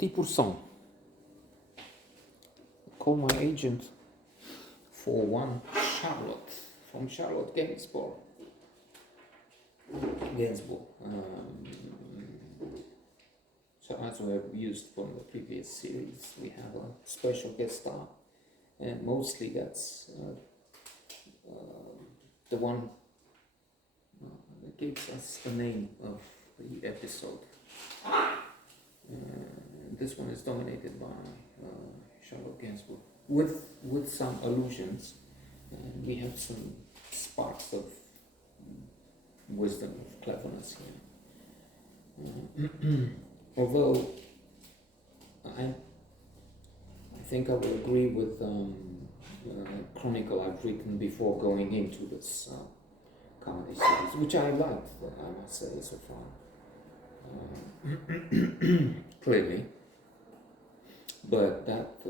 10%. Call my agent for one Charlotte from Charlotte Gainsbourg. So as we have used from the previous series, we have a special guest star, and mostly that's the one that gives us the name of the episode. This one is dominated by Charlotte Gainsbourg with some allusions, and we have some sparks of wisdom, of cleverness here. Although I think I will agree with chronicle I've written before going into this comedy series, which I liked, I must say, so far. Clearly, but that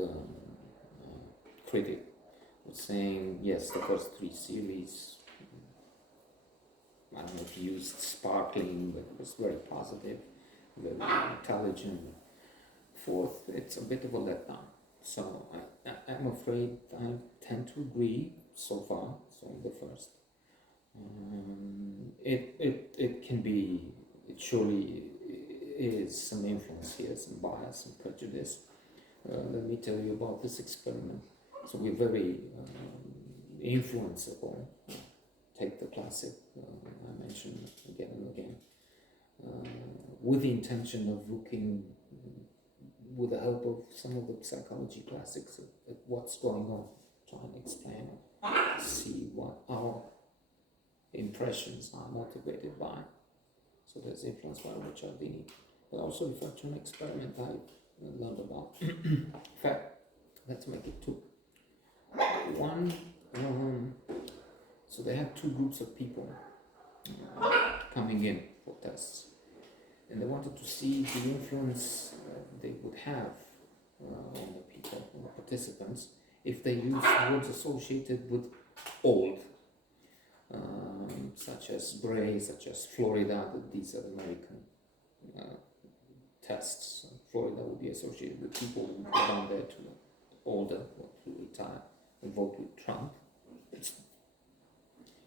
critic was saying, yes, the first three series, I don't know if he used sparkling, but it was very positive, very intelligent. Fourth, it's a bit of a letdown. So I'm afraid I tend to agree so far. So the first, it can be, it surely is some influence here, some bias, some prejudice. Let me tell you about this experiment. So we're very influenceable. Take the classic I mentioned again and again, with the intention of looking, with the help of some of the psychology classics, at what's going on, try and explain, see what our impressions are motivated by. So there's influence by Cialdini, but also refer to an experiment I learned about. In fact, let's make it two. One, so they had two groups of people coming in for tests, and they wanted to see the influence they would have on the people, on the participants, if they used words associated with old, such as Bray, such as Florida. These are American tests. Florida would be associated with people who go down there to older or to retire and vote with Trump. It's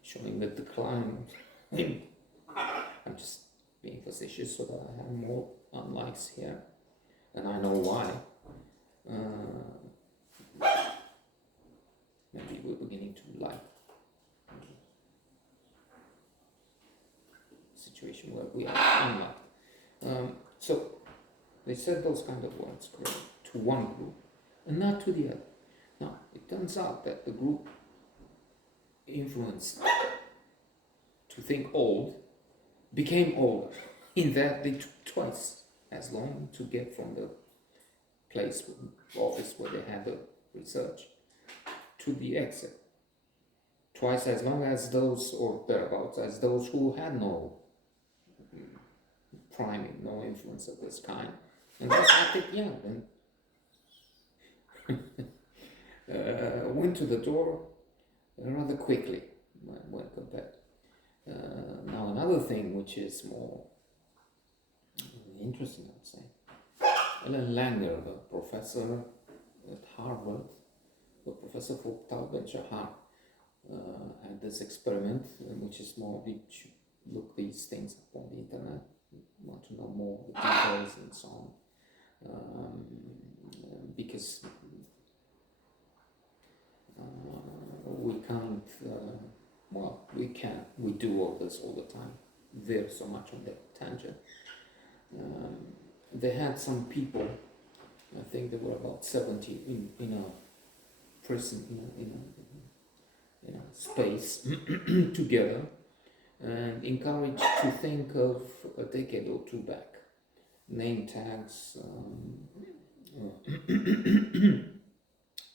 showing the decline. I'm just being facetious so that I have more unlikes here, and I know why. Maybe we're beginning to like a situation where we are unliked. So they said those kind of words to one group and not to the other. Now it turns out that the group influenced to think old became older, in that they took twice as long to get from the office where they had the research to the exit. Twice as long as those, or thereabouts, as those who had no priming, no influence of this kind. And that's acted young and went to the door rather quickly when compared. Now another thing which is more interesting, I would say, Ellen Langer, the professor at Harvard, the professor for Taubenscher, had this experiment, which is more, you should look these things up on the internet, want to know more the details and so on, because we can't, we do all this all the time, veer so much on that tangent. They had some people, I think there were about 70 in a prison, in a space together, and encouraged to think of a decade or two back. Name tags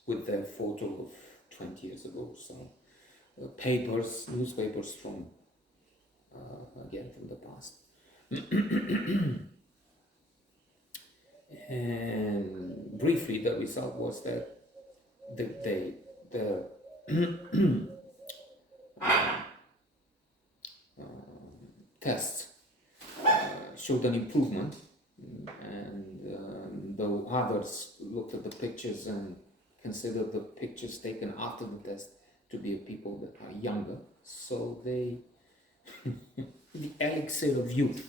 with their photo of 20 years ago, so papers, newspapers from, again, from the past. And briefly, the result was that the tests showed an improvement, and though others looked at the pictures and considered the pictures taken after the test to be people that are younger. So they, the elixir of youth,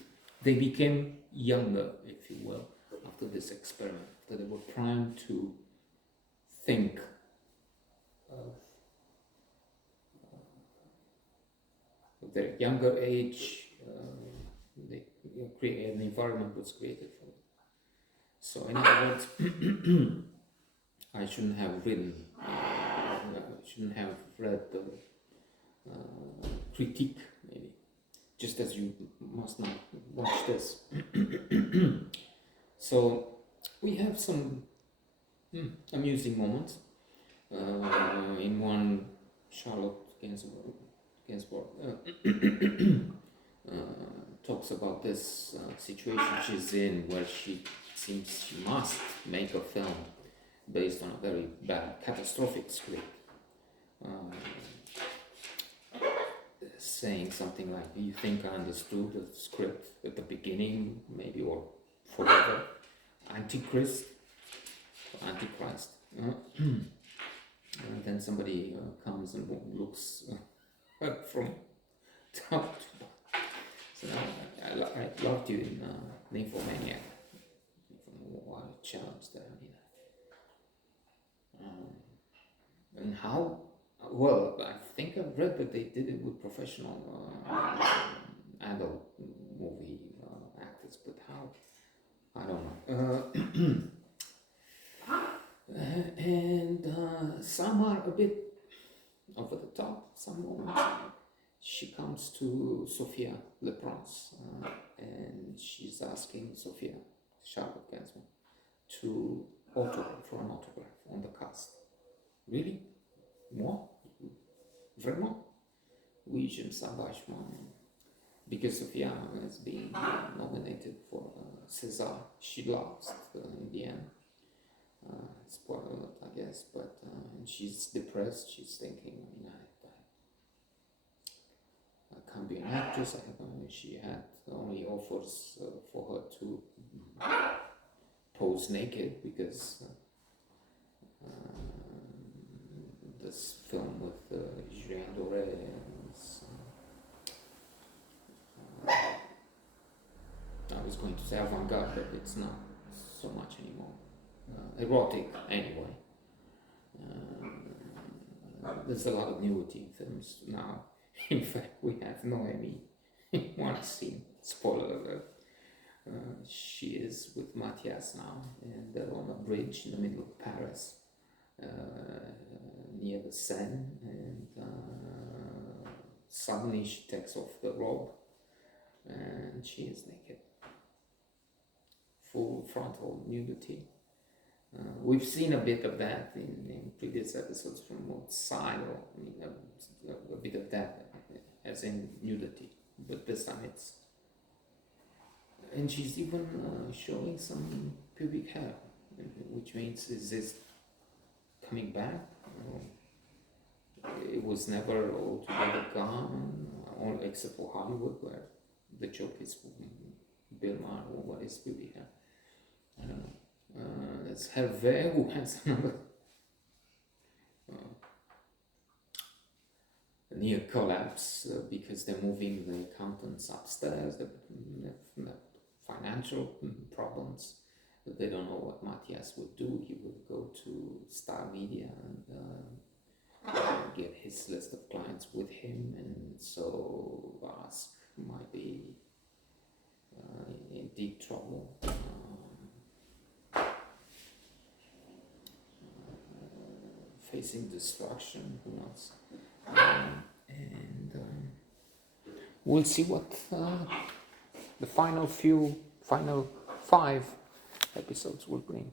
they became younger, if you will, after this experiment, after they were primed to think of their younger age. They create an environment was created for them. So in other words, I shouldn't have read the critique, maybe, just as you must not watch this. So we have some amusing moments. In one, Charlotte Gainsbourg talks about this situation she's in, where she seems she must make a film based on a very bad, catastrophic script. Saying something like, "Do you think I understood the script at the beginning, maybe, or forever? Antichrist." And then somebody comes and looks from top to bottom. So I loved you in Nymphomaniac. What a challenge there. And how, well, I think I've read that they did it with professional adult movie actors, but how, I don't know. And some are a bit over the top, some moments. She comes to Sophia Leprince and she's asking Sophia, Charlotte Gainsbourg, for an autograph on the cast. Really? Moi? Vraiment? Oui, j'aime ça vachement. Because Sophia has been nominated for César. She lost in the end. Spoiler alert, I guess, but she's depressed. She's thinking, I can't be an actress. She had only offers for her to pose naked, because this film with Julien Doré is, I was going to say avant-garde, but it's not so much anymore. Erotic, anyway. There's a lot of nudity in films now. In fact, we have Noemi in one scene. Spoiler alert. She is with Matthias now, and they're on a bridge in the middle of Paris, near the Seine, and suddenly she takes off the robe, and she is naked. Full frontal nudity. We've seen a bit of that in previous episodes from Side, or a bit of that, as in nudity, but this time it's. And she's even showing some pubic hair, which means, is this coming back? It was never altogether gone, except for Hollywood, where the joke is Bill Maher, what is pubic hair? I don't know. That's Hervé, who has another near collapse because they're moving the accountants upstairs. The financial problems. They don't know what Matthias would do. He would go to Star Media and get his list of clients with him, and so Basque might be in deep trouble. Facing destruction, who knows? And we'll see what the final 5 episodes will bring.